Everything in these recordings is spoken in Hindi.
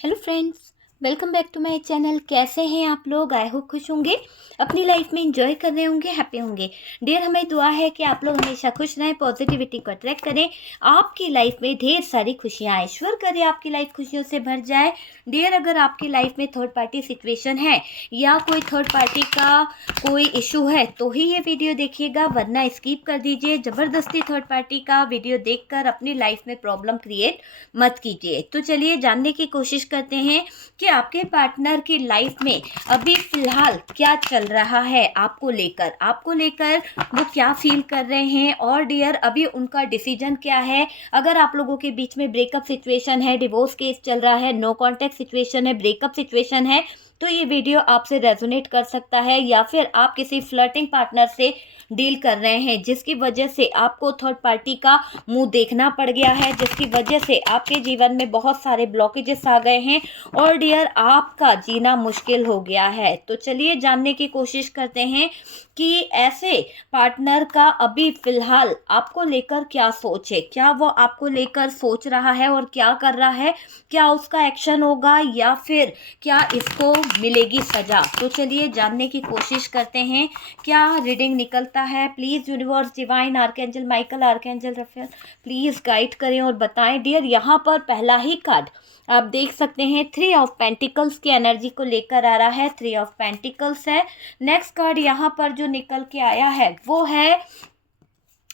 Hello friends, welcome back to my channel. कैसे हैं आप लोग? आई होप खुश होंगे, अपनी लाइफ में एंजॉय कर रहे होंगे, हैप्पी होंगे। डियर, हमें दुआ है कि आप लोग हमेशा खुश रहें, पॉजिटिविटी को अट्रैक्ट करें, आपकी लाइफ में ढेर सारी खुशियाँ आए, ईश्वर करे आपकी लाइफ खुशियों से भर जाए। डियर, अगर आपकी लाइफ में थर्ड पार्टी सिचुएशन है या कोई थर्ड पार्टी का कोई इशू है तो ही ये वीडियो देखिएगा, वरना स्किप कर दीजिए। ज़बरदस्ती थर्ड पार्टी का वीडियो देखकर अपनी लाइफ में प्रॉब्लम क्रिएट मत कीजिए। तो चलिए जानने की कोशिश करते हैं कि आपके पार्टनर की लाइफ में अभी फिलहाल क्या चल रहा है, आपको लेकर वो क्या फील कर रहे हैं, और डियर अभी उनका डिसीजन क्या है। अगर आप लोगों के बीच में ब्रेकअप सिचुएशन है, डिवोर्स केस चल रहा है, नो कॉन्टैक्ट सिचुएशन है, ब्रेकअप सिचुएशन है, तो ये वीडियो आपसे रेजोनेट कर सकता है। या फिर आप किसी फ्लर्टिंग पार्टनर से डील कर रहे हैं जिसकी वजह से आपको थर्ड पार्टी का मुंह देखना पड़ गया है, जिसकी वजह से आपके जीवन में बहुत सारे ब्लॉकेजेस आ गए हैं और डियर आपका जीना मुश्किल हो गया है। तो चलिए जानने की कोशिश करते हैं कि ऐसे पार्टनर का अभी फिलहाल आपको लेकर क्या सोच है, क्या वो आपको लेकर सोच रहा है और क्या कर रहा है, क्या उसका एक्शन होगा या फिर क्या इसको मिलेगी सजा। तो चलिए जानने की कोशिश करते हैं क्या रीडिंग निकलता है। Please universe, divine, archangel Michael, archangel Raphael, please guide करें और बताएं। डियर, यहाँ पर पहला ही कार्ड आप देख सकते हैं, 3 ऑफ पेंटिकल्स की एनर्जी को लेकर आ रहा है। 3 ऑफ पेंटिकल्स है। नेक्स्ट कार्ड यहाँ पर जो निकल के आया है वो है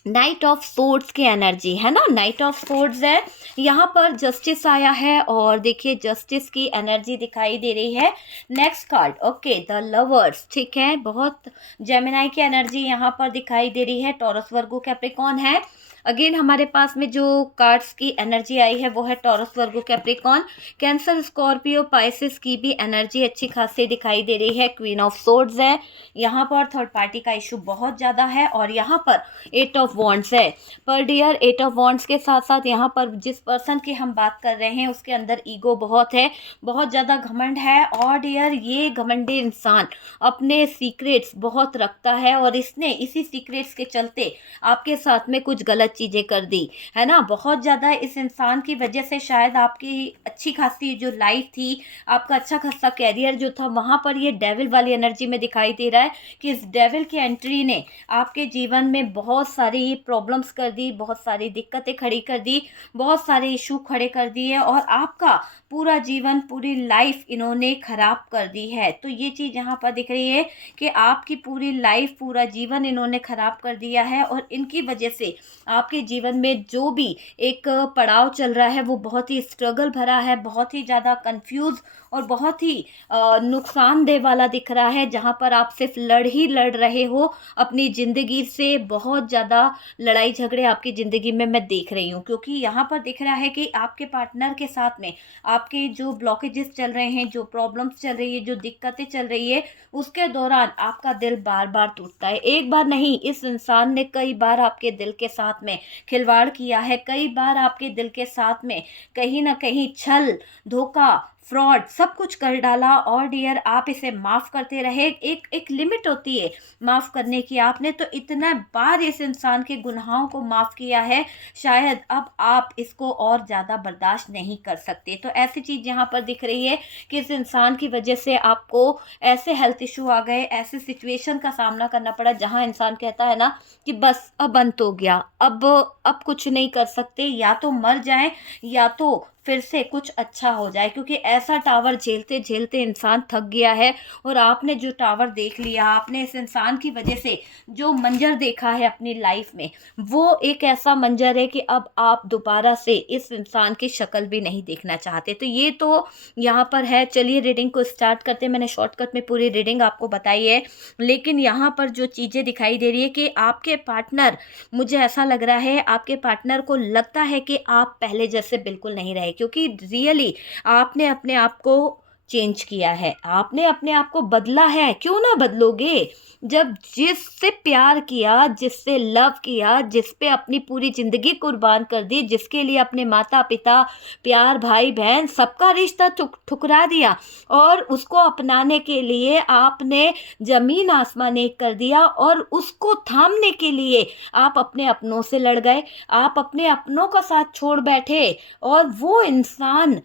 नाइट ऑफ सोर्ड्स की एनर्जी, है ना। नाइट ऑफ सोर्ड्स है, यहाँ पर जस्टिस आया है और देखिए जस्टिस की एनर्जी दिखाई दे रही है। Next card okay, the lovers, ठीक है, बहुत जेमिनाई की एनर्जी यहाँ पर दिखाई दे रही है। टॉरस, वर्गो, कैप्रिकॉन है। अगेन हमारे पास में जो कार्ड्स की एनर्जी आई है वो है टॉरस, वर्गो, कैप्रिकॉन, कैंसर, स्कॉर्पियो, पाइसिस की भी एनर्जी अच्छी खासी दिखाई दे रही है। क्वीन ऑफ सोर्ड्स है, यहाँ पर थर्ड पार्टी का इशू बहुत ज़्यादा है और यहाँ पर 8 ऑफ वॉन्ड्स है। पर डियर 8 ऑफ वॉन्ड्स के साथ साथ यहाँ पर जिस पर्सन की हम बात कर रहे हैं उसके अंदर ईगो बहुत है, बहुत ज़्यादा घमंड है और डियर ये घमंडी इंसान अपने सीक्रेट्स बहुत रखता है और इसने इसी सीक्रेट्स के चलते आपके साथ में कुछ गलत चीज़ें कर दी, है ना। बहुत ज़्यादा इस इंसान की वजह से शायद आपकी अच्छी खासी जो लाइफ थी, आपका अच्छा खासा कैरियर जो था, वहाँ पर ये डेविल वाली एनर्जी में दिखाई दे रहा है कि इस डेविल की एंट्री ने आपके जीवन में बहुत सारी प्रॉब्लम्स कर दी, बहुत सारी दिक्कतें खड़ी कर दी, बहुत सारे इशू खड़े कर दिए और आपका पूरा जीवन, पूरी लाइफ इन्होंने खराब कर दी है। तो ये चीज़ यहाँ पर दिख रही है कि आपकी पूरी लाइफ, पूरा जीवन इन्होंने खराब कर दिया है और इनकी वजह से आपके जीवन में जो भी एक पड़ाव चल रहा है वो बहुत ही स्ट्रगल भरा है, बहुत ही ज़्यादा कंफ्यूज और बहुत ही नुकसानदेह वाला दिख रहा है, जहाँ पर आप सिर्फ लड़ रहे हो अपनी ज़िंदगी से। बहुत ज़्यादा लड़ाई झगड़े आपकी ज़िंदगी में मैं देख रही हूँ, क्योंकि यहाँ पर दिख रहा है कि आपके पार्टनर के साथ में आपके जो ब्लॉकेजेस चल रहे हैं, जो प्रॉब्लम्स चल रही है, जो दिक्कतें चल रही है, उसके दौरान आपका दिल बार बार टूटता है। एक बार नहीं, इस इंसान ने कई बार आपके दिल के साथ में खिलवाड़ किया है, कई बार आपके दिल के साथ में कहीं ना कहीं छल, धोखा, फ्रॉड सब कुछ कर डाला और डियर आप इसे माफ़ करते रहे। एक एक लिमिट होती है माफ़ करने की। आपने तो इतना बार इस इंसान के गुनाहों को माफ़ किया है, शायद अब आप इसको और ज़्यादा बर्दाश्त नहीं कर सकते। तो ऐसी चीज़ यहाँ पर दिख रही है कि इस इंसान की वजह से आपको ऐसे हेल्थ इशू आ गए, ऐसे सिचुएशन का सामना करना पड़ा जहाँ इंसान कहता है ना कि बस अब अंत हो गया, अब कुछ नहीं कर सकते, या तो मर जाएं या तो फिर से कुछ अच्छा हो जाए, क्योंकि ऐसा टावर झेलते झेलते इंसान थक गया है। और आपने जो टावर देख लिया, आपने इस इंसान की वजह से जो मंजर देखा है अपनी लाइफ में, वो एक ऐसा मंजर है कि अब आप दोबारा से इस इंसान की शक्ल भी नहीं देखना चाहते। तो ये तो यहाँ पर है। चलिए रीडिंग को स्टार्ट करते हैं। मैंने शॉर्टकट में पूरी रीडिंग आपको बताई है, लेकिन यहाँ पर जो चीज़ें दिखाई दे रही है कि आपके पार्टनर, मुझे ऐसा लग रहा है आपके पार्टनर को लगता है कि आप पहले जैसे बिल्कुल नहीं रहे, क्योंकि रियली आपने अपने आप को चेंज किया है, आपने अपने आप को बदला है। क्यों ना बदलोगे जब जिससे प्यार किया, जिससे लव किया, जिस पे अपनी पूरी ज़िंदगी कुर्बान कर दी, जिसके लिए अपने माता पिता, प्यार, भाई बहन सबका रिश्ता ठुकरा दिया और उसको अपनाने के लिए आपने ज़मीन आसमान एक कर दिया और उसको थामने के लिए आप अपने अपनों से लड़ गए, आप अपने अपनों का साथ छोड़ बैठे और वो इंसान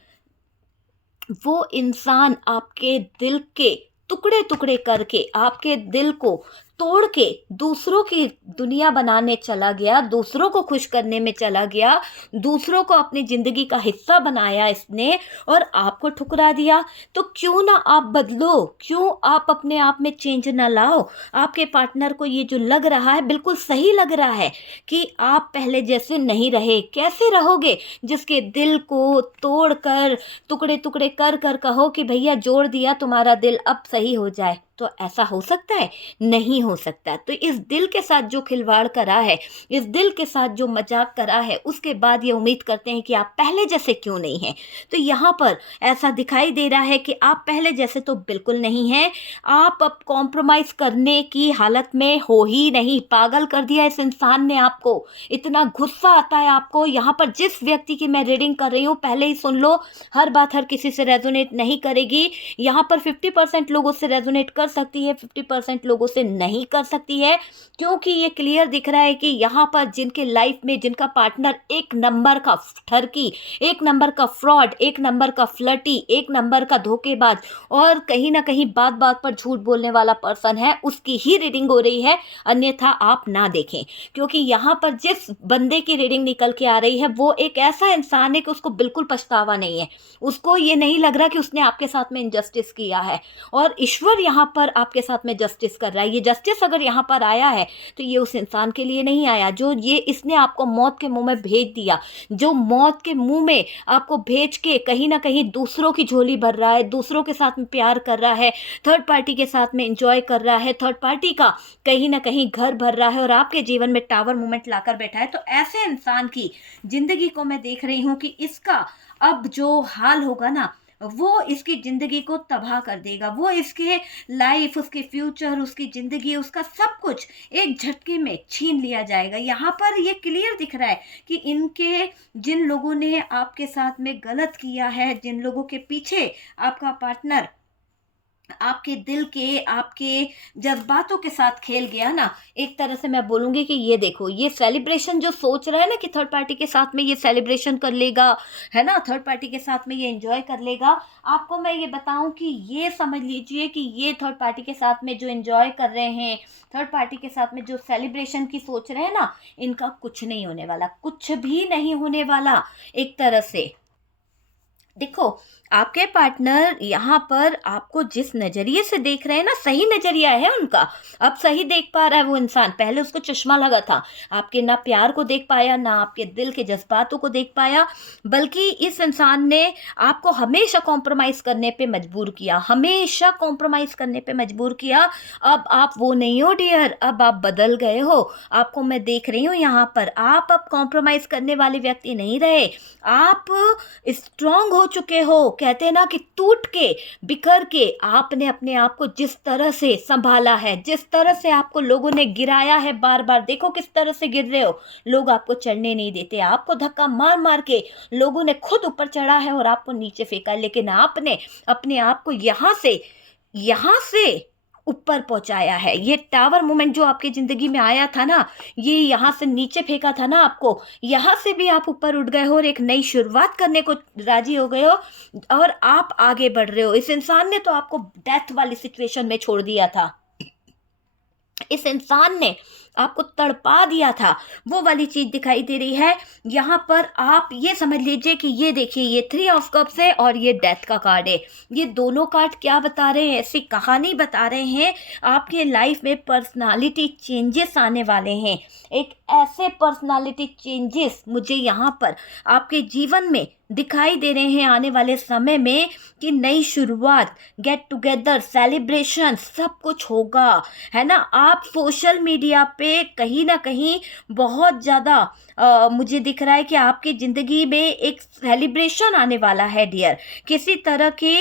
वो इंसान आपके दिल के टुकड़े टुकड़े करके, आपके दिल को तोड़ के दूसरों की दुनिया बनाने चला गया, दूसरों को खुश करने में चला गया, दूसरों को अपनी ज़िंदगी का हिस्सा बनाया इसने, और आपको ठुकरा दिया। तो क्यों ना आप बदलो, क्यों आप अपने आप में चेंज ना लाओ। आपके पार्टनर को ये जो लग रहा है, बिल्कुल सही लग रहा है कि आप पहले जैसे नहीं रहे। कैसे रहोगे जिसके दिल को तोड़ कर, टुकड़े टुकड़े कर कर कहो कि भैया जोड़ दिया तुम्हारा दिल, अब सही हो जाए। तो ऐसा हो सकता है? नहीं हो सकता। तो इस दिल के साथ जो खिलवाड़ करा है, इस दिल के साथ जो मजाक करा है, उसके बाद ये उम्मीद करते हैं कि आप पहले जैसे क्यों नहीं हैं। तो यहाँ पर ऐसा दिखाई दे रहा है कि आप पहले जैसे तो बिल्कुल नहीं हैं। आप अब कॉम्प्रोमाइज़ करने की हालत में हो ही नहीं। पागल कर दिया इस इंसान ने आपको। इतना गुस्सा आता है आपको। यहाँ पर जिस व्यक्ति की मैं रीडिंग कर रही हूँ, पहले ही सुन लो, हर बात हर किसी से रेजोनेट नहीं करेगी। यहाँ पर 50% लोगों से रेजोनेट कर सकती है, 50% लोगों से नहीं कर सकती है, क्योंकि ये क्लियर दिख रहा है कि यहाँ पर जिनके लाइफ में, जिनका पार्टनर एक नंबर का ठरकी, एक नंबर का फ्रॉड, एक नंबर का फ्लर्टी, एक नंबर का धोखेबाज, और कहीं ना कहीं बात बात पर झूठ बोलने वाला पर्सन है, उसकी ही रीडिंग हो रही है। अन्यथा आप ना देखें, क्योंकि यहाँ पर जिस बंदे की रीडिंग निकल के आ रही है, वो एक ऐसा इंसान है कि उसको बिल्कुल पछतावा नहीं है। उसको ये नहीं लग रहा कि उसने आपके साथ में इनजस्टिस किया है, और ईश्वर यहाँ पर आपके साथ में जस्टिस कर रहा है। ये जस्टिस अगर यहाँ पर आया है तो ये उस इंसान के लिए नहीं आया जो ये इसने आपको मौत के मुंह में भेज दिया, जो मौत के मुंह में आपको भेज के कहीं ना कहीं दूसरों की झोली भर रहा है, दूसरों के साथ में प्यार कर रहा है, थर्ड पार्टी के साथ में एंजॉय कर रहा है, थर्ड पार्टी का कहीं ना कहीं घर भर रहा है, और आपके जीवन में टावर मोमेंट लाकर बैठा है। तो ऐसे इंसान की जिंदगी को मैं देख रही हूँ कि इसका अब जो हाल होगा ना, वो इसकी ज़िंदगी को तबाह कर देगा। वो इसके लाइफ, उसके फ्यूचर, उसकी ज़िंदगी, उसका सब कुछ एक झटके में छीन लिया जाएगा। यहाँ पर ये क्लियर दिख रहा है कि इनके, जिन लोगों ने आपके साथ में गलत किया है, जिन लोगों के पीछे आपका पार्टनर आपके दिल के, आपके जज्बातों के साथ खेल गया ना, एक तरह से मैं बोलूँगी कि ये देखो, ये सेलिब्रेशन जो सोच रहा है ना कि थर्ड पार्टी के साथ में ये सेलिब्रेशन कर लेगा, है ना, थर्ड पार्टी के साथ में ये एंजॉय कर लेगा। आपको मैं ये बताऊं कि ये समझ लीजिए कि ये थर्ड पार्टी के साथ में जो एंजॉय कर रहे हैं, थर्ड पार्टी के साथ में जो सेलिब्रेशन की सोच रहे हैं ना, इनका कुछ नहीं होने वाला, कुछ भी नहीं होने वाला। एक तरह से देखो, आपके पार्टनर यहाँ पर आपको जिस नज़रिए से देख रहे हैं ना, सही नज़रिया है उनका। अब सही देख पा रहा है वो इंसान। पहले उसको चश्मा लगा था, आपके ना प्यार को देख पाया, ना आपके दिल के जज्बातों को देख पाया, बल्कि इस इंसान ने आपको हमेशा कॉम्प्रोमाइज़ करने पे मजबूर किया, हमेशा कॉम्प्रोमाइज़ करने पे मजबूर किया। अब आप वो नहीं हो डियर, अब आप बदल गए हो। आपको मैं देख रही हूँ यहाँ पर, आप अब कॉम्प्रोमाइज़ करने वाले व्यक्ति नहीं रहे, आप स्ट्रांग हो चुके हो। कहते हैं ना कि टूट के, बिखर के आपने अपने आप को जिस तरह से संभाला है, जिस तरह से आपको लोगों ने गिराया है, बार बार देखो किस तरह से गिर रहे हो। लोग आपको चढ़ने नहीं देते, आपको धक्का मार मार के लोगों ने खुद ऊपर चढ़ा है और आपको नीचे फेंका है, लेकिन आपने अपने आप को यहाँ से ऊपर पहुंचाया है। ये टावर मोमेंट जो आपकी जिंदगी में आया था ना, ये यहाँ से नीचे फेंका था ना आपको, यहाँ से भी आप ऊपर उठ गए हो और एक नई शुरुआत करने को राजी हो गए हो, और आप आगे बढ़ रहे हो। इस इंसान ने तो आपको डेथ वाली सिचुएशन में छोड़ दिया था, इस इंसान ने आपको तड़पा दिया था, वो वाली चीज दिखाई दे रही है यहाँ पर। आप ये समझ लीजिए कि ये देखिए, ये 3 ऑफ कप्स है और ये डेथ का कार्ड है। ये दोनों कार्ड क्या बता रहे हैं? ऐसी कहानी बता रहे हैं, आपके लाइफ में पर्सनालिटी चेंजेस आने वाले हैं। एक ऐसे पर्सनालिटी चेंजेस मुझे यहाँ पर आपके जीवन में दिखाई दे रहे हैं आने वाले समय में, कि नई शुरुआत, गेट टुगेदर, सेलिब्रेशन, सब कुछ होगा, है ना। आप सोशल मीडिया पे कहीं ना कहीं बहुत ज़्यादा मुझे दिख रहा है कि आपकी ज़िंदगी में एक सेलिब्रेशन आने वाला है डियर। किसी तरह के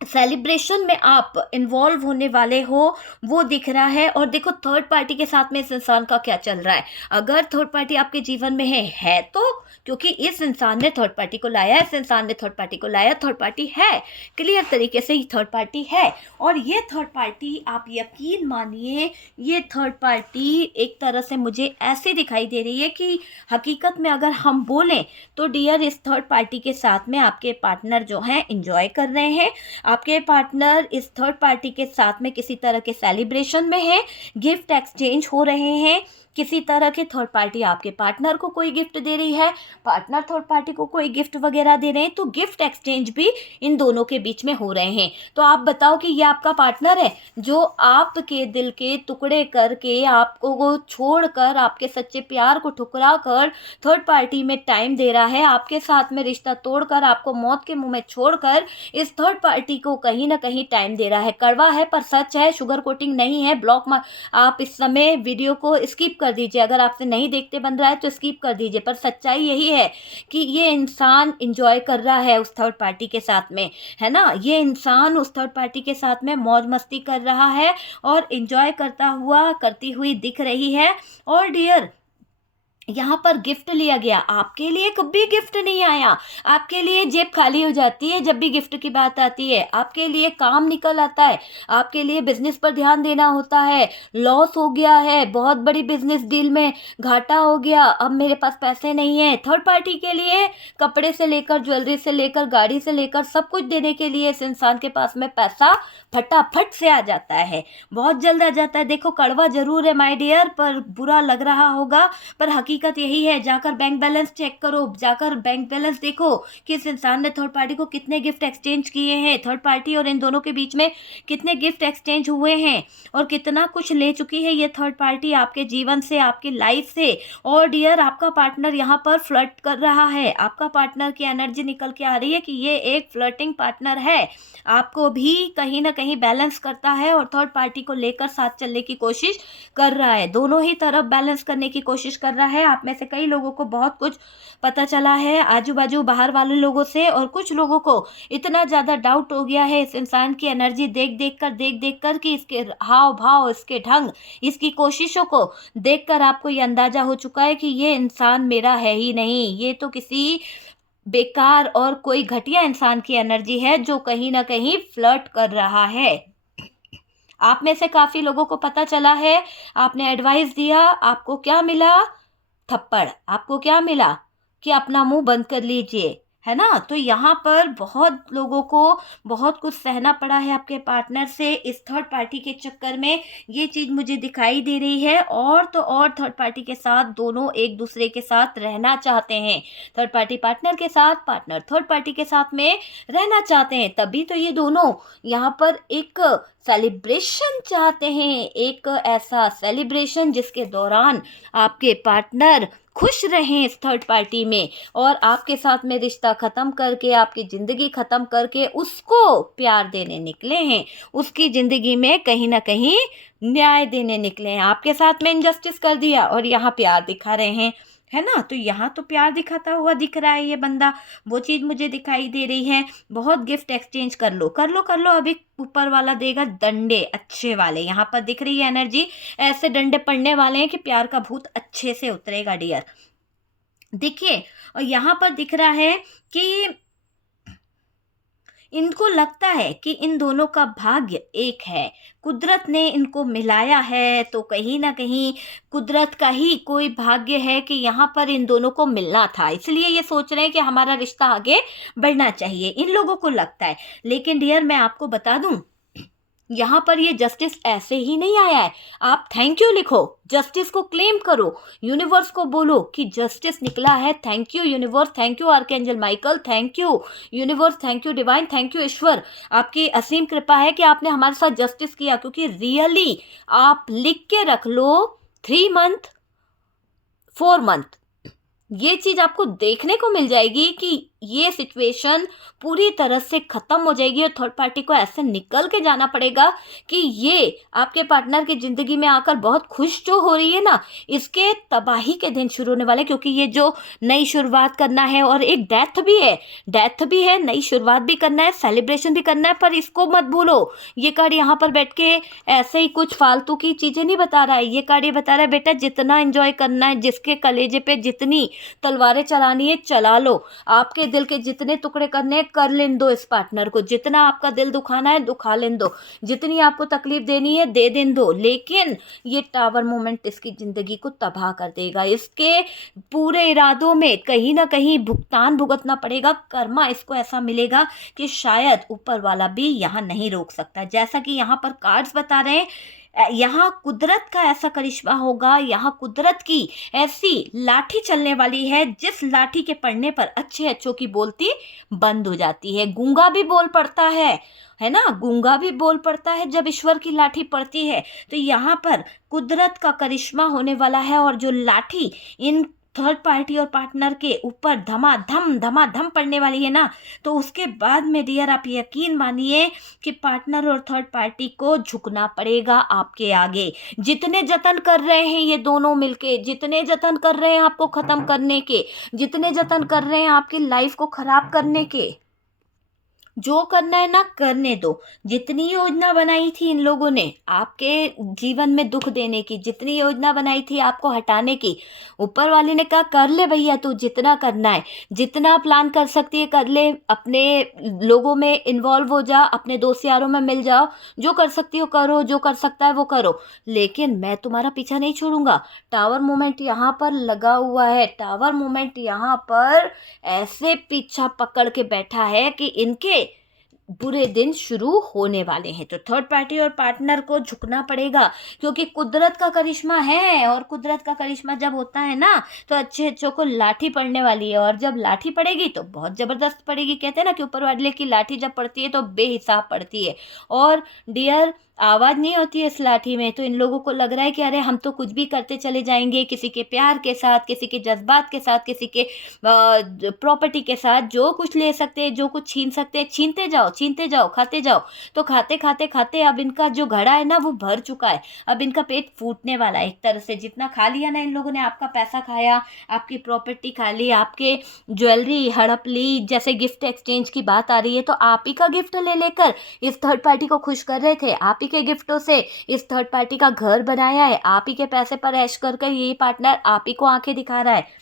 सेलिब्रेशन में आप इन्वॉल्व होने वाले हो वो दिख रहा है। और देखो थर्ड पार्टी के साथ में इस इंसान का क्या चल रहा है। अगर थर्ड पार्टी आपके जीवन में है तो क्योंकि इस इंसान ने थर्ड पार्टी को लाया, इस इंसान ने थर्ड पार्टी को लाया, थर्ड पार्टी है, क्लियर तरीके से ही थर्ड पार्टी है। और ये थर्ड पार्टी आप यकीन मानिए, ये थर्ड पार्टी एक तरह से मुझे ऐसे दिखाई दे रही है कि हकीकत में अगर हम बोलें तो डियर इस थर्ड पार्टी के साथ में आपके पार्टनर जो हैं इंजॉय कर रहे हैं। आपके पार्टनर इस थर्ड पार्टी के साथ में किसी तरह के सेलिब्रेशन में है, गिफ्ट एक्सचेंज हो रहे हैं। किसी तरह के थर्ड पार्टी आपके पार्टनर को कोई गिफ्ट दे रही है, पार्टनर थर्ड पार्टी को कोई गिफ्ट वगैरह दे रहे हैं, तो गिफ्ट एक्सचेंज भी इन दोनों के बीच में हो रहे हैं। तो आप बताओ कि ये आपका पार्टनर है जो आपके दिल के टुकड़े करके, आपको वो छोड़कर, आपके सच्चे प्यार को ठुकरा कर थर्ड पार्टी में टाइम दे रहा है, आपके साथ में रिश्ता तोड़कर, आपको मौत के मुंह में छोड़कर इस थर्ड पार्टी को कहीं ना कहीं टाइम दे रहा है। कड़वा है पर सच है, शुगर कोटिंग नहीं है। ब्लॉक आप इस समय वीडियो को स्किप कर दीजिए, अगर आपसे नहीं देखते बन रहा है तो स्किप कर दीजिए। पर सच्चाई यही है कि ये इंसान इंजॉय कर रहा है उस थर्ड पार्टी के साथ में, है ना। ये इंसान उस थर्ड पार्टी के साथ में मौज मस्ती कर रहा है और इंजॉय करता हुआ, करती हुई दिख रही है। और डियर यहाँ पर गिफ्ट लिया गया, आपके लिए कभी गिफ्ट नहीं आया। आपके लिए जेब खाली हो जाती है जब भी गिफ्ट की बात आती है। आपके लिए काम निकल आता है, आपके लिए बिजनेस पर ध्यान देना होता है। लॉस हो गया है, बहुत बड़ी बिजनेस डील में घाटा हो गया, अब मेरे पास पैसे नहीं है। थर्ड पार्टी के लिए कपड़े से लेकर, ज्वेलरी से लेकर, गाड़ी से लेकर सब कुछ देने के लिए इस इंसान के पास में पैसा फटाफट से आ जाता है, बहुत जल्द आ जाता है। देखो कड़वा जरूर है माय डियर, पर बुरा लग रहा होगा, पर हकीकत यही है। जाकर बैंक बैलेंस चेक करो, जाकर बैंक बैलेंस देखो कि इस इंसान ने थर्ड पार्टी को कितने गिफ्ट एक्सचेंज किए हैं, थर्ड पार्टी और इन दोनों के बीच में कितने गिफ्ट एक्सचेंज हुए हैं, और कितना कुछ ले चुकी है ये थर्ड पार्टी आपके जीवन से, आपकी लाइफ से। और डियर आपका पार्टनर यहाँ पर फ्लर्ट कर रहा है, आपका पार्टनर की एनर्जी निकल के आ रही है कि ये एक फ्लर्टिंग पार्टनर है, आपको भी कहीं ना कहीं बैलेंस करता है और थर्ड पार्टी को लेकर साथ चलने की कोशिश कर रहा है। दोनों ही तरफ बैलेंस करने की कोशिश कर रहा है। आप में से कई लोगों को बहुत कुछ पता चला है आजू बाजू बाहर वाले लोगों से, और कुछ लोगों को इतना ज़्यादा डाउट हो गया है इस इंसान की एनर्जी देख देख कर कि इसके हाव भाव, इसके ढंग, इसकी कोशिशों को देखकर आपको ये अंदाजा हो चुका है कि ये इंसान मेरा है ही नहीं, ये तो किसी बेकार और कोई घटिया इंसान की एनर्जी है जो कहीं ना कहीं फ्लर्ट कर रहा है। आप में से काफ़ी लोगों को पता चला है, आपने एडवाइस दिया, आपको क्या मिला? थप्पड़। आपको क्या मिला? कि अपना मुंह बंद कर लीजिए, है ना। तो यहाँ पर बहुत लोगों को बहुत कुछ सहना पड़ा है आपके पार्टनर से इस थर्ड पार्टी के चक्कर में, ये चीज़ मुझे दिखाई दे रही है। और तो और थर्ड पार्टी के साथ दोनों एक दूसरे के साथ रहना चाहते हैं, थर्ड पार्टी पार्टनर के साथ, पार्टनर थर्ड पार्टी के साथ में रहना चाहते हैं। तभी तो ये दोनों यहाँ पर एक सेलिब्रेशन चाहते हैं, एक ऐसा सेलिब्रेशन जिसके दौरान आपके पार्टनर खुश रहें इस थर्ड पार्टी में, और आपके साथ में रिश्ता ख़त्म करके, आपकी ज़िंदगी ख़त्म करके उसको प्यार देने निकले हैं, उसकी ज़िंदगी में कहीं ना कहीं न्याय देने निकले हैं। आपके साथ में इनजस्टिस कर दिया और यहाँ प्यार दिखा रहे हैं, है ना। तो यहाँ तो प्यार दिखाता हुआ दिख रहा है ये बंदा, वो चीज़ मुझे दिखाई दे रही है। बहुत गिफ्ट एक्सचेंज कर लो कर लो कर लो, अभी ऊपर वाला देगा डंडे अच्छे वाले, यहाँ पर दिख रही है एनर्जी, ऐसे डंडे पड़ने वाले हैं कि प्यार का भूत अच्छे से उतरेगा डियर। देखिए, और यहाँ पर दिख रहा है कि इनको लगता है कि इन दोनों का भाग्य एक है, कुदरत ने इनको मिलाया है, तो कहीं ना कहीं कुदरत का ही कोई भाग्य है कि यहाँ पर इन दोनों को मिलना था, इसलिए ये सोच रहे हैं कि हमारा रिश्ता आगे बढ़ना चाहिए, इन लोगों को लगता है। लेकिन डियर मैं आपको बता दूं, यहाँ पर ये जस्टिस ऐसे ही नहीं आया है। आप थैंक यू लिखो, जस्टिस को क्लेम करो, यूनिवर्स को बोलो कि जस्टिस निकला है, thank you universe, thank you archangel Michael, thank you universe, thank you divine, thank you ईश्वर, आपकी असीम कृपा है कि आपने हमारे साथ जस्टिस किया। क्योंकि रियली आप लिख के रख लो 3 मंथ 4 मंथ, ये चीज़ आपको देखने को मिल जाएगी कि ये सिचुएशन पूरी तरह से ख़त्म हो जाएगी और थर्ड पार्टी को ऐसे निकल के जाना पड़ेगा कि ये आपके पार्टनर की ज़िंदगी में आकर बहुत खुश जो हो रही है ना, इसके तबाही के दिन शुरू होने वाले, क्योंकि ये जो नई शुरुआत करना है और एक डेथ भी है, नई शुरुआत भी करना है, सेलिब्रेशन भी करना है। पर इसको मत भूलो, ये कार्ड यहाँ पर बैठ के ऐसे ही कुछ फालतू की चीज़ें नहीं बता रहा है। ये कार्ड ये बता रहा है बेटा, जितना एंजॉय करना है, जिसके कलेजे पे जितनी तलवारें चलानी है चला लो, आपके दिल के जितने टुकड़े करने हैं कर लेने दो इस पार्टनर को, जितना आपका दिल दुखाना है दुखा लेने दो, जितनी आपको तकलीफ देनी है दे देने दो। लेकिन ये टावर मोमेंट इसकी ज़िंदगी को तबाह कर देगा। इसके पूरे इरादों में कहीं ना कहीं भुगतान भुगतना पड़ेगा, कर्मा इसको ऐसा मिलेगा कि शायद ऊपर वाला भी यहाँ नहीं रोक सकता। जैसा कि यहाँ पर कार्ड्स बता रहे हैं, यहाँ कुदरत का ऐसा करिश्मा होगा, यहाँ कुदरत की ऐसी लाठी चलने वाली है जिस लाठी के पड़ने पर अच्छे अच्छों की बोलती बंद हो जाती है। गूंगा भी बोल पड़ता है ना, गूंगा भी बोल पड़ता है जब ईश्वर की लाठी पड़ती है। तो यहाँ पर कुदरत का करिश्मा होने वाला है और जो लाठी इन थर्ड पार्टी और पार्टनर के ऊपर धमाधम पड़ने वाली है ना, तो उसके बाद में डियर आप यकीन मानिए कि पार्टनर और थर्ड पार्टी को झुकना पड़ेगा आपके आगे। जितने जतन कर रहे हैं ये दोनों मिलके, जितने जतन कर रहे हैं आपको ख़त्म करने के, जितने जतन कर रहे हैं आपकी लाइफ को ख़राब करने के, जो करना है ना करने दो। जितनी योजना बनाई थी इन लोगों ने आपके जीवन में दुख देने की, जितनी योजना बनाई थी आपको हटाने की, ऊपर वाले ने कहा कर ले भैया, तू जितना करना है, जितना प्लान कर सकती है कर ले, अपने लोगों में इन्वॉल्व हो जा, अपने दोस्त यारों में मिल जाओ, जो कर सकती हो करो, जो कर सकता है वो करो, लेकिन मैं तुम्हारा पीछा नहीं छोड़ूंगा। टावर मोमेंट यहाँ पर लगा हुआ है, टावर मोमेंट यहाँ पर ऐसे पीछा पकड़ के बैठा है कि इनके बुरे दिन शुरू होने वाले हैं। तो थर्ड पार्टी और पार्टनर को झुकना पड़ेगा, क्योंकि कुदरत का करिश्मा है और कुदरत का करिश्मा जब होता है ना तो अच्छे अच्छों को लाठी पड़ने वाली है, और जब लाठी पड़ेगी तो बहुत ज़बरदस्त पड़ेगी। कहते हैं ना कि ऊपर वाले की लाठी जब पड़ती है तो बेहिसाब पड़ती है। और डियर आवाज़ नहीं होती है इस लाठी में, तो इन लोगों को लग रहा है कि अरे हम तो कुछ भी करते चले जाएंगे, किसी के प्यार के साथ, किसी के जज्बात के साथ, किसी के प्रॉपर्टी के साथ, जो कुछ ले सकते हैं, जो कुछ छीन सकते हैं छीनते जाओ, खाते जाओ। तो खाते खाते खाते अब इनका जो घड़ा है ना वो भर चुका है, अब इनका पेट फूटने वाला है। एक तरह से जितना खा लिया ना इन लोगों ने, आपका पैसा खाया, आपकी प्रॉपर्टी खा ली, आपके ज्वेलरी हड़प ली, जैसे गिफ्ट एक्सचेंज की बात आ रही है, तो आप ही का गिफ्ट ले लेकर इस थर्ड पार्टी को खुश कर रहे थे, आप ही के गिफ्टों से इस थर्ड पार्टी का घर बनाया है, आप ही के पैसे पर ऐश कर ये पार्टनर आप ही को आंखें दिखा रहा है।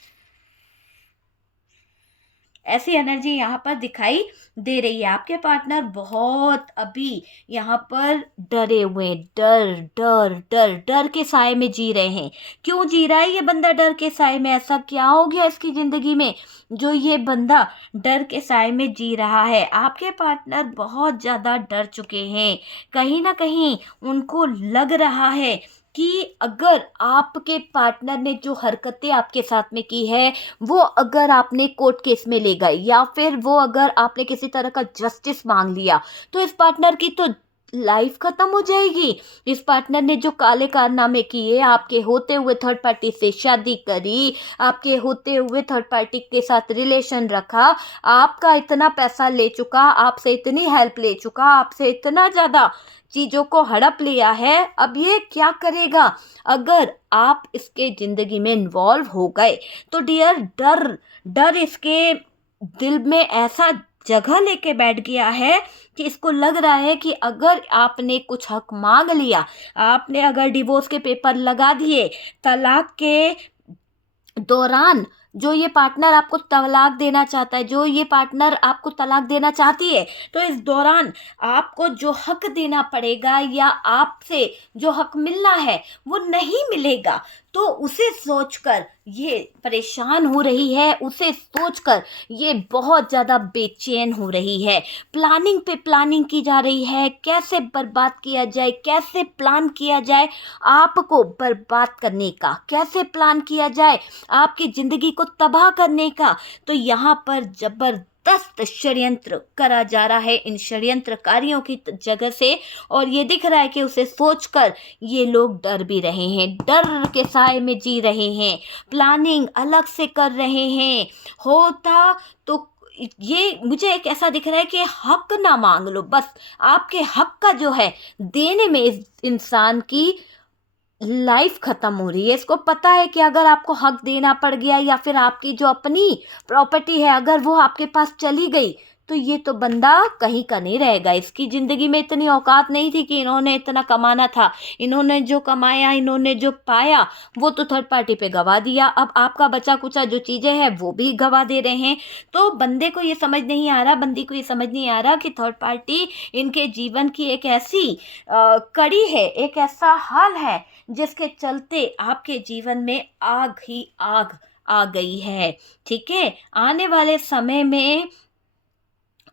ऐसी एनर्जी यहाँ पर दिखाई दे रही है। आपके पार्टनर बहुत अभी यहाँ पर डरे हुए हैं, डर डर डर डर के साए में जी रहे हैं। क्यों जी रहा है ये बंदा डर के साए में? ऐसा क्या हो गया इसकी ज़िंदगी में जो ये बंदा डर के साए में जी रहा है? आपके पार्टनर बहुत ज़्यादा डर चुके हैं। कहीं ना कहीं उनको लग रहा है कि अगर आपके पार्टनर ने जो हरकतें आपके साथ में की है, वो अगर आपने कोर्ट केस में ले गए, या फिर वो अगर आपने किसी तरह का जस्टिस मांग लिया, तो इस पार्टनर की तो लाइफ खत्म हो जाएगी। इस पार्टनर ने जो काले कारनामे किए, आपके होते हुए थर्ड पार्टी से शादी करी, आपके होते हुए थर्ड पार्टी के साथ रिलेशन रखा, आपका इतना पैसा ले चुका, आपसे इतनी हेल्प ले चुका, आपसे इतना ज़्यादा चीज़ों को हड़प लिया है, अब ये क्या करेगा? अगर आप इसके ज़िंदगी में इन्वॉल्व हो गए तो डियर डर डर इसके दिल में ऐसा जगह लेके बैठ गया है कि इसको लग रहा है कि अगर आपने कुछ हक मांग लिया, आपने अगर डिवोर्स के पेपर लगा दिए, तलाक के दौरान जो ये पार्टनर आपको तलाक देना चाहता है, जो ये पार्टनर आपको तलाक देना चाहती है, तो इस दौरान आपको जो हक देना पड़ेगा या आपसे जो हक मिलना है वो नहीं मिलेगा। तो उसे सोचकर ये परेशान हो रही है, उसे सोचकर ये बहुत ज़्यादा बेचैन हो रही है। प्लानिंग पे प्लानिंग की जा रही है, कैसे बर्बाद किया जाए, कैसे प्लान किया जाए आपको बर्बाद करने का, कैसे प्लान किया जाए आपकी ज़िंदगी को तबाह करने का। तो यहाँ पर जबरदस्त षड्यंत्र करा जा रहा है इन षड्यंत्रकारियों की जगह से, और ये दिख रहा है कि उसे सोचकर ये लोग डर भी रहे हैं, डर के साए में जी रहे हैं, प्लानिंग अलग से कर रहे हैं। होता तो ये मुझे एक ऐसा दिख रहा है कि हक ना मांग लो, बस आपके हक का जो है देने में इस इंसान की लाइफ खत्म हो रही है। इसको पता है कि अगर आपको हक देना पड़ गया या फिर आपकी जो अपनी प्रॉपर्टी है अगर वो आपके पास चली गई तो ये तो बंदा कहीं का नहीं रहेगा। इसकी ज़िंदगी में इतनी औकात नहीं थी कि इन्होंने इतना कमाना था। इन्होंने जो कमाया, इन्होंने जो पाया वो तो थर्ड पार्टी पे गवा दिया। अब आपका बचा कुचा जो चीज़ें हैं वो भी गवा दे रहे हैं। तो बंदे को ये समझ नहीं आ रहा, बंदी को ये समझ नहीं आ रहा कि थर्ड पार्टी इनके जीवन की एक ऐसी कड़ी है, एक ऐसा हाल है जिसके चलते आपके जीवन में आग ही आग आ गई है। ठीक है, आने वाले समय में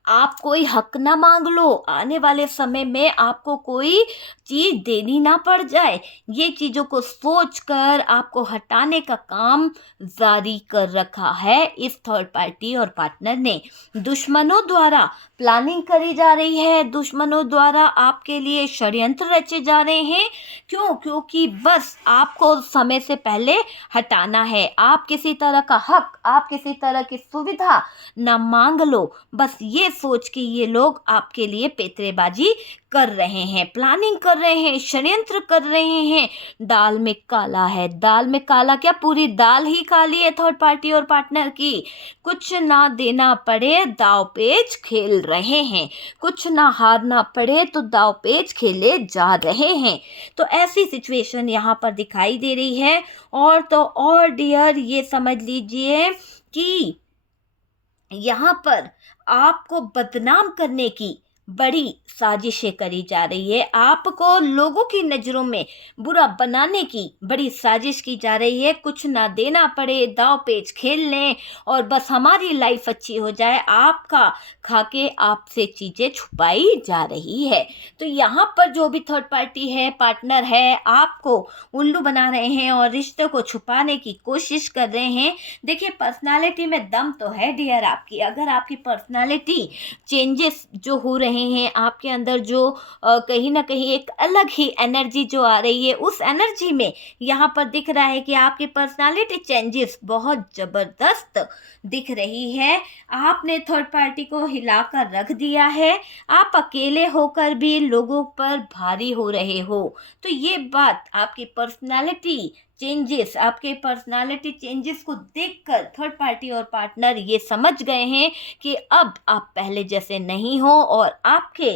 आप कोई हक ना मांग लो, आने वाले समय में आपको कोई चीज़ देनी ना पड़ जाए, ये चीज़ों को सोच कर आपको हटाने का काम जारी कर रखा है इस थर्ड पार्टी और पार्टनर ने। दुश्मनों द्वारा प्लानिंग करी जा रही है, दुश्मनों द्वारा आपके लिए षड्यंत्र रचे जा रहे हैं। क्यों? क्योंकि बस आपको समय से पहले हटाना है। आप किसी तरह का हक, आप किसी तरह की सुविधा ना मांग लो, बस ये सोच के ये लोग आपके लिए पेतरेबाजी कर रहे हैं, प्लानिंग कर रहे हैं, षड्यंत्र कर रहे हैं। दाल में काला है, दाल में काला क्या, पूरी दाल ही काली है थर्ड पार्टी और पार्टनर की। कुछ ना देना पड़े दाव पेच खेल रहे हैं, कुछ ना हारना पड़े तो दाव पेच खेले जा रहे हैं। तो ऐसी सिचुएशन यहाँ पर दिखाई दे रही है। और तो और डियर ये समझ लीजिए कि यहाँ पर आपको बदनाम करने की बड़ी साजिशें करी जा रही है, आपको लोगों की नज़रों में बुरा बनाने की बड़ी साजिश की जा रही है। कुछ ना देना पड़े, दाव पेच खेल लें और बस हमारी लाइफ अच्छी हो जाए, आपका खाके आपसे चीज़ें छुपाई जा रही है। तो यहाँ पर जो भी थर्ड पार्टी है, पार्टनर है, आपको उल्लू बना रहे हैं और रिश्ते को छुपाने की कोशिश कर रहे हैं। देखिए, पर्सनालिटी में दम तो है डियर आपकी। अगर आपकी पर्सनालिटी चेंजेस जो हो रहे हैं आपके अंदर, जो कहीं ना कहीं एक अलग ही एनर्जी जो आ रही है, उस एनर्जी में यहाँ पर दिख रहा है कि आपकी पर्सनालिटी चेंजेस बहुत ज़बरदस्त दिख रही है। आपने थर्ड पार्टी को हिलाकर रख दिया है, आप अकेले होकर भी लोगों पर भारी हो रहे हो। तो ये बात आपकी पर्सनालिटी चेंजेस, आपके पर्सनालिटी चेंजेस को देखकर थर्ड पार्टी और पार्टनर ये समझ गए हैं कि अब आप पहले जैसे नहीं हो और आपके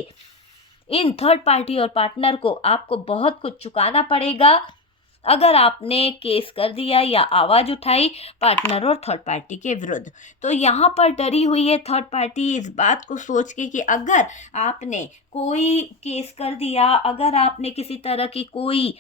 इन थर्ड पार्टी और पार्टनर को आपको बहुत कुछ चुकाना पड़ेगा अगर आपने केस कर दिया या आवाज़ उठाई पार्टनर और थर्ड पार्टी के विरुद्ध। तो यहाँ पर डरी हुई है थर्ड पार्टी इस बात को सोच के कि अगर आपने कोई केस कर दिया, अगर आपने किसी तरह की कोई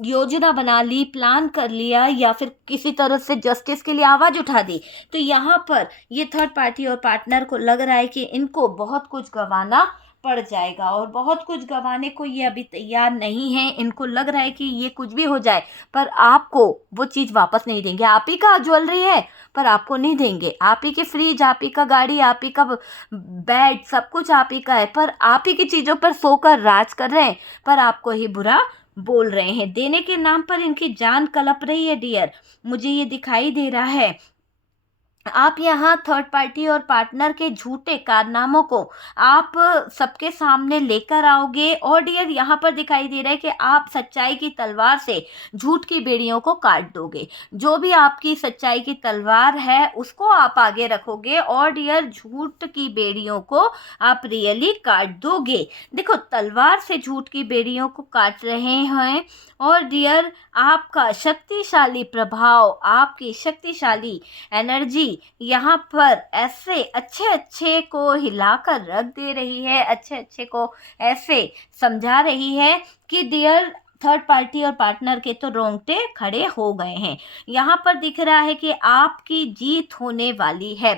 योजना बना ली, प्लान कर लिया या फिर किसी तरह से जस्टिस के लिए आवाज़ उठा दी, तो यहाँ पर ये थर्ड पार्टी और पार्टनर को लग रहा है कि इनको बहुत कुछ गंवाना पड़ जाएगा और बहुत कुछ गंवाने को ये अभी तैयार नहीं है। इनको लग रहा है कि ये कुछ भी हो जाए पर आपको वो चीज़ वापस नहीं देंगे। आप ही का ज्वेलरी है पर आपको नहीं देंगे, आप ही की फ्रिज, आप ही का गाड़ी, आप ही का बेड, सब कुछ आप ही का है, पर आप ही की चीज़ों पर सोकर राज कर रहे हैं पर आपको ही बुरा बोल रहे हैं। देने के नाम पर इनकी जान कलप रही है डियर, मुझे ये दिखाई दे रहा है। आप यहाँ थर्ड पार्टी और पार्टनर के झूठे कारनामों को आप सबके सामने लेकर आओगे और डियर यहाँ पर दिखाई दे रहा है कि आप सच्चाई की तलवार से झूठ की बेड़ियों को काट दोगे। जो भी आपकी सच्चाई की तलवार है उसको आप आगे रखोगे और डियर झूठ की बेड़ियों को आप रियली काट दोगे। देखो, तलवार से झूठ की बेड़ियों को काट रहे हैं और डियर आपका शक्तिशाली प्रभाव, आपकी शक्तिशाली एनर्जी यहाँ पर ऐसे अच्छे अच्छे को हिलाकर रख दे रही है, अच्छे अच्छे को ऐसे समझा रही है कि डियर थर्ड पार्टी और पार्टनर के तो रोंगटे खड़े हो गए हैं। यहाँ पर दिख रहा है कि आपकी जीत होने वाली है।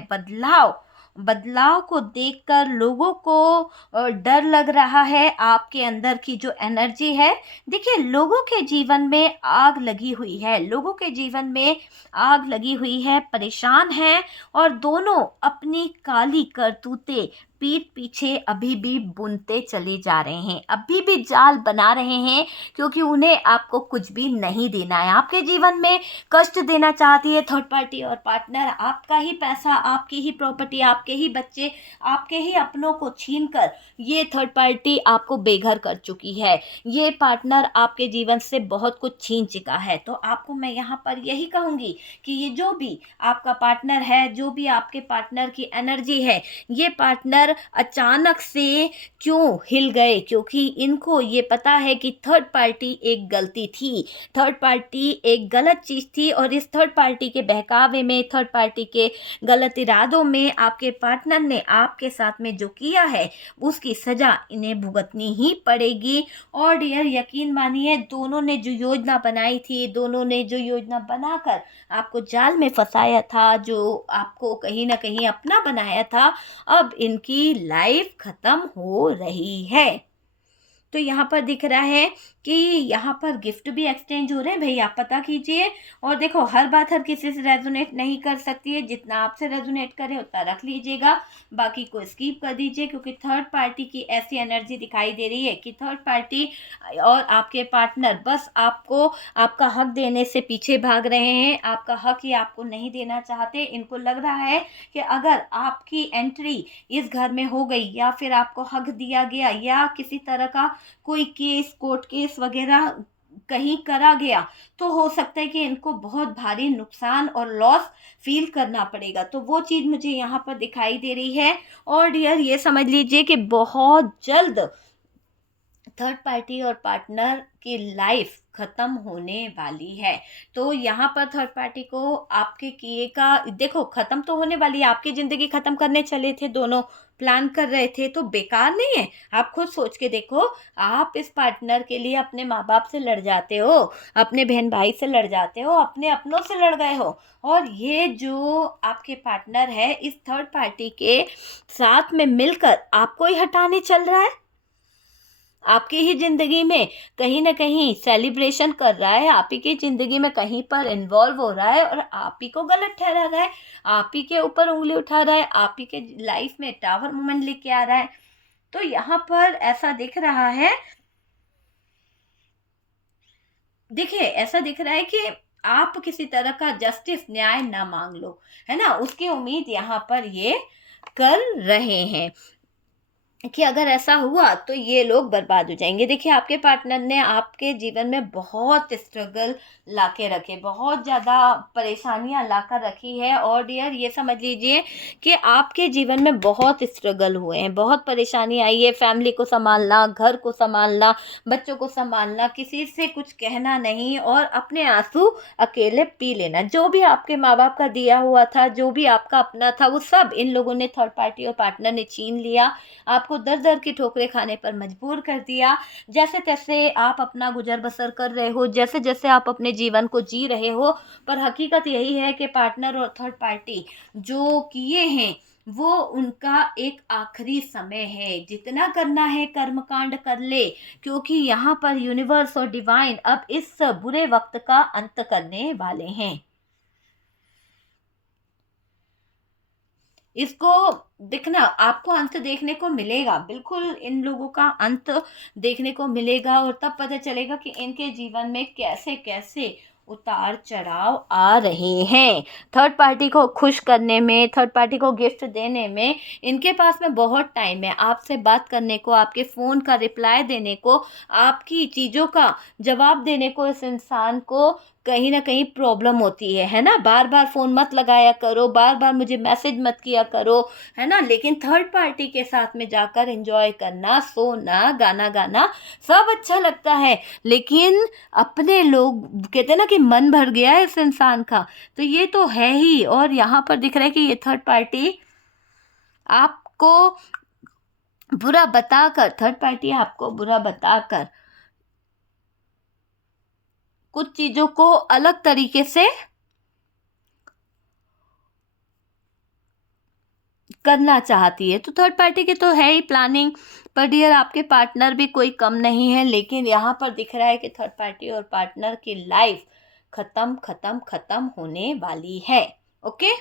बदलाव को देखकर लोगों को डर लग रहा है। आपके अंदर की जो एनर्जी है, देखिए, लोगों के जीवन में आग लगी हुई है, लोगों के जीवन में आग लगी हुई है, परेशान है और दोनों अपनी काली करतूतें पीठ पीछे अभी भी बुनते चले जा रहे हैं, अभी भी जाल बना रहे हैं, क्योंकि उन्हें आपको कुछ भी नहीं देना है। आपके जीवन में कष्ट देना चाहती है थर्ड पार्टी और पार्टनर। आपका ही पैसा, आपकी ही प्रॉपर्टी, आपके ही बच्चे, आपके ही अपनों को छीन कर ये थर्ड पार्टी आपको बेघर कर चुकी है। ये पार्टनर आपके जीवन से बहुत कुछ छीन चुका है। तो आपको मैं यहाँ पर यही कहूँगी कि ये जो भी आपका पार्टनर है, जो भी आपके पार्टनर की एनर्जी है, ये पार्टनर अचानक से क्यों हिल गए, क्योंकि इनको ये पता है कि थर्ड पार्टी एक गलती थी, थर्ड पार्टी एक गलत चीज़ थी, और इस थर्ड पार्टी के बहकावे में, थर्ड पार्टी के गलत इरादों में आपके पार्टनर ने आपके साथ में जो किया है उसकी सज़ा इन्हें भुगतनी ही पड़ेगी। और डियर यकीन मानिए, दोनों ने जो योजना बनाई थी, दोनों ने जो योजना बनाकर आपको जाल में फंसाया था, जो आपको कहीं ना कहीं अपना बनाया था, अब इनकी लाइफ खत्म हो रही है। तो यहाँ पर दिख रहा है कि यहाँ पर गिफ्ट भी एक्सचेंज हो रहे हैं। भाई आप पता कीजिए, और देखो हर बात हर किसी से रेजोनेट नहीं कर सकती है, जितना आपसे रेजोनेट करे उतना रख लीजिएगा, बाकी को स्किप कर दीजिए, क्योंकि थर्ड पार्टी की ऐसी एनर्जी दिखाई दे रही है कि थर्ड पार्टी और आपके पार्टनर बस आपको आपका हक देने से पीछे भाग रहे हैं, आपका हक ही आपको नहीं देना चाहते। इनको लग रहा है कि अगर आपकी एंट्री इस घर में हो गई, या फिर आपको हक दिया गया, या किसी तरह का कोई केस, कोर्ट केस वगैरह कहीं करा गया, तो हो सकता है कि इनको बहुत भारी नुकसान और लॉस फील करना पड़ेगा। तो वो चीज़ मुझे यहाँ पर दिखाई दे रही है। और डियर ये समझ लीजिए कि बहुत जल्द थर्ड पार्टी और पार्टनर की लाइफ खत्म होने वाली है। तो यहाँ पर थर्ड पार्टी को आपके किए का देखो, खत्म तो होने वाली है, आपकी ज़िंदगी खत्म करने चले थे, दोनों प्लान कर रहे थे, तो बेकार नहीं है। आप खुद सोच के देखो, आप इस पार्टनर के लिए अपने माँ बाप से लड़ जाते हो, अपने बहन भाई से लड़ जाते हो, अपने अपनों से लड़ गए हो, और ये जो आपके पार्टनर है इस थर्ड पार्टी के साथ में मिलकर आपको ही हटाने चल रहा है, आपकी ही ज़िंदगी में कहीं ना कहीं सेलिब्रेशन कर रहा है, आप ही की ज़िंदगी में कहीं पर इन्वॉल्व हो रहा है, और आप ही को गलत ठहरा रहा है, आप ही के ऊपर उंगली उठा रहा है, आप ही के लाइफ में टावर मोमेंट लेके आ रहा है। तो यहाँ पर ऐसा दिख रहा है, देखिए ऐसा दिख रहा है कि आप किसी तरह का जस्टिस, न्याय ना मांग लो, है ना, उसकी उम्मीद यहाँ पर ये कर रहे हैं कि अगर ऐसा हुआ तो ये लोग बर्बाद हो जाएंगे। देखिए आपके पार्टनर ने आपके जीवन में बहुत स्ट्रगल लाके रखे, बहुत ज़्यादा परेशानियां लाकर रखी है। और डियर ये समझ लीजिए कि आपके जीवन में बहुत स्ट्रगल हुए हैं, बहुत परेशानी आई है, फैमिली को संभालना, घर को संभालना, बच्चों को संभालना, किसी से कुछ कहना नहीं, और अपने आंसू अकेले पी लेना। जो भी आपके माँ बाप का दिया हुआ था, जो भी आपका अपना था, वो सब इन लोगों ने, थर्ड पार्टी और पार्टनर ने छीन लिया, आपको दर दर की ठोकरें खाने पर मजबूर कर दिया। जैसे तैसे आप अपना गुजर बसर कर रहे हो, जैसे जैसे आप अपने जीवन को जी रहे हो, पर हकीकत यही है कि पार्टनर और थर्ड पार्टी जो किए हैं वो उनका एक आखिरी समय है। जितना करना है कर्मकांड कर ले, क्योंकि यहाँ पर यूनिवर्स और डिवाइन अब इस बुरे वक्त का अंत करने वाले हैं। इसको दिखना, आपको अंत देखने को मिलेगा, बिल्कुल इन लोगों का अंत देखने को मिलेगा, और तब पता चलेगा कि इनके जीवन में कैसे कैसे उतार चढ़ाव आ रहे हैं। थर्ड पार्टी को खुश करने में, थर्ड पार्टी को गिफ्ट देने में इनके पास में बहुत टाइम है, आपसे बात करने को, आपके फ़ोन का रिप्लाई देने को, आपकी चीज़ों का जवाब देने को इस इंसान को कहीं ना कहीं प्रॉब्लम होती है ना। बार बार फ़ोन मत लगाया करो, बार बार मुझे मैसेज मत किया करो, है ना। लेकिन थर्ड पार्टी के साथ में जाकर एंजॉय करना, सोना, गाना गाना सब अच्छा लगता है, लेकिन अपने लोग कहते हैं ना कि मन भर गया है इस इंसान का, तो ये तो है ही। और यहाँ पर दिख रहा है कि ये थर्ड पार्टी आपको बुरा बताकर, थर्ड पार्टी आपको बुरा बताकर कुछ चीज़ों को अलग तरीके से करना चाहती है। तो थर्ड पार्टी की तो है ही प्लानिंग, पर डियर आपके पार्टनर भी कोई कम नहीं है। लेकिन यहाँ पर दिख रहा है कि थर्ड पार्टी और पार्टनर की लाइफ खत्म खत्म खत्म होने वाली है। ओके,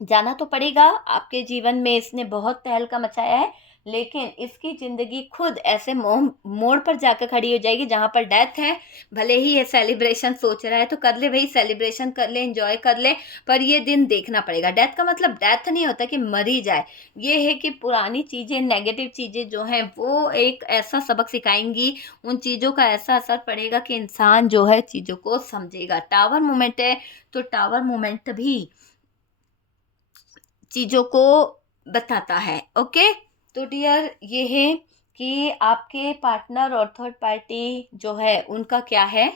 जाना तो पड़ेगा, आपके जीवन में इसने बहुत तहलका मचाया है, लेकिन इसकी ज़िंदगी खुद ऐसे मोड़ पर जाकर खड़ी हो जाएगी जहाँ पर डेथ है। भले ही ये सेलिब्रेशन सोच रहा है तो कर ले भई, सेलिब्रेशन कर ले, एन्जॉय कर ले, पर ये दिन देखना पड़ेगा। डेथ का मतलब डेथ नहीं होता कि मर ही जाए, ये है कि पुरानी चीज़ें, नेगेटिव चीज़ें जो हैं वो एक ऐसा सबक सिखाएँगी, उन चीज़ों का ऐसा असर पड़ेगा कि इंसान जो है चीज़ों को समझेगा। टावर मोमेंट है, तो टावर मोमेंट भी चीज़ों को बताता है। ओके, तो डियर ये है कि आपके पार्टनर और थर्ड पार्टी जो है उनका क्या है,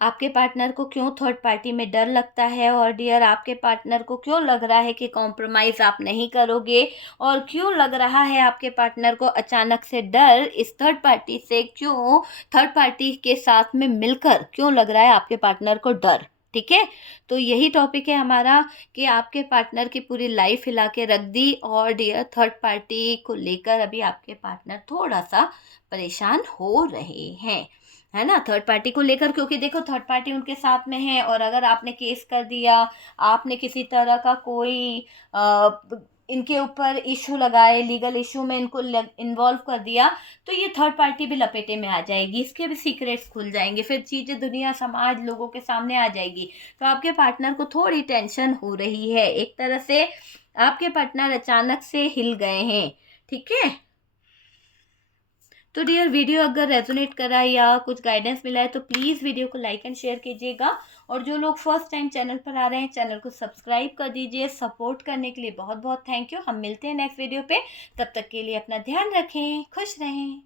आपके पार्टनर को क्यों थर्ड पार्टी में डर लगता है, और डियर आपके पार्टनर को क्यों लग रहा है कि कॉम्प्रोमाइज़ आप नहीं करोगे, और क्यों लग रहा है आपके पार्टनर को अचानक से डर इस थर्ड पार्टी से, क्यों थर्ड पार्टी के साथ में मिलकर क्यों लग रहा है आपके पार्टनर को डर। ठीक है, तो यही टॉपिक है हमारा कि आपके पार्टनर की पूरी लाइफ हिला के रख दी, और डियर थर्ड पार्टी को लेकर अभी आपके पार्टनर थोड़ा सा परेशान हो रहे हैं, है ना, थर्ड पार्टी को लेकर, क्योंकि देखो थर्ड पार्टी उनके साथ में है, और अगर आपने केस कर दिया, आपने किसी तरह का कोई इनके ऊपर इशू लगाए, लीगल इशू में इनको इन्वॉल्व कर दिया, तो ये थर्ड पार्टी भी लपेटे में आ जाएगी, इसके भी सीक्रेट्स खुल जाएंगे, फिर चीज़ें दुनिया समाज लोगों के सामने आ जाएगी। तो आपके पार्टनर को थोड़ी टेंशन हो रही है, एक तरह से आपके पार्टनर अचानक से हिल गए हैं। ठीक है, तो डियर वीडियो अगर रेजोनेट करा या कुछ गाइडेंस मिला है तो प्लीज़ वीडियो को लाइक एंड शेयर कीजिएगा, और जो लोग फर्स्ट टाइम चैनल पर आ रहे हैं चैनल को सब्सक्राइब कर दीजिए। सपोर्ट करने के लिए बहुत बहुत थैंक यू। हम मिलते हैं नेक्स्ट वीडियो पे, तब तक के लिए अपना ध्यान रखें, खुश रहें।